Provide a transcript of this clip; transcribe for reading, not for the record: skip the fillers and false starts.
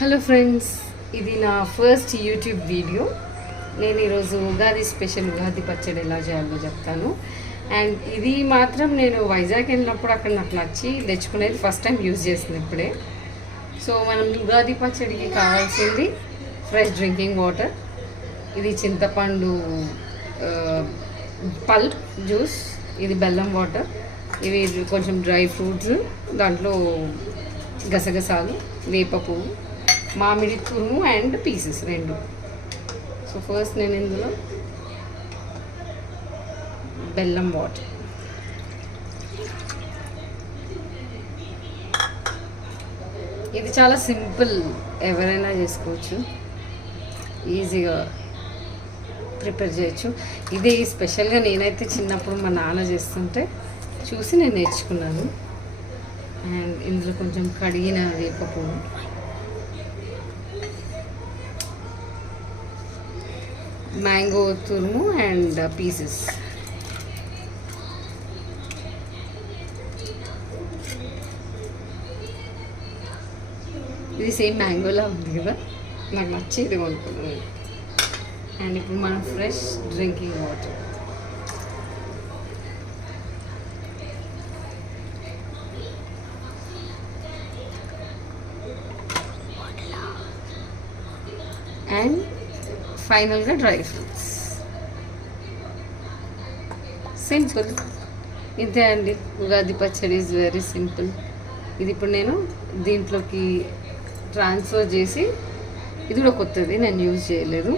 Hello friends, ఇది నా first YouTube video. నేను ఈరోజు ఉగాది స్పెషల్ ఉగాది పచ్చడి ఎలా చేయాలో చెప్తాను. అండ్ ఇది మాత్రం నేను వైజాగ్ వెళ్ళినప్పుడు అక్కడ నాకు నచ్చి తెచ్చుకునేది, ఫస్ట్ టైం యూజ్ చేసింది ఇప్పుడే. సో మనం ఉగాది పచ్చడికి కావాల్సింది ఫ్రెష్ డ్రింకింగ్ వాటర్, ఇది చింతపండు పల్ప్ జ్యూస్, ఇది బెల్లం వాటర్, ఇవి కొంచెం డ్రై ఫ్రూట్స్, దాంట్లో గసగసాలు, వేప పువ్వు, మామిడి తురుము అండ్ పీసెస్ రెండు. సో ఫస్ట్ నేను ఇందులో బెల్లం వాటర్, ఇది చాలా సింపుల్, ఎవరైనా చేసుకోవచ్చు, ఈజీగా ప్రిపేర్ చేయొచ్చు. ఇది స్పెషల్గా నేనైతే చిన్నప్పుడు మా నాన్న చేస్తుంటే చూసి నేను నేర్చుకున్నాను. అండ్ ఇందులో కొంచెం కడిగిన వేప పువ్వు, మ్యాంగో తురుము అండ్ పీసెస్. ఇది సేమ్ మ్యాంగోలా ఉంది కదా, నాకు నచ్చేది కొనుక్కున్నాను. అండ్ ఇప్పుడు మనం ఫ్రెష్ డ్రింకింగ్ వాటర్, అండ్ ఫైనల్గా డ్రై ఫ్రూట్స్. సింపుల్, ఇంతే అండి. ఉగాది పచ్చడి ఈజ్ వెరీ సింపుల్. ఇది ఇప్పుడు నేను దీంట్లోకి ట్రాన్స్ఫర్ చేసి, ఇది కూడా కొత్తది, నేను యూజ్ చేయలేదు.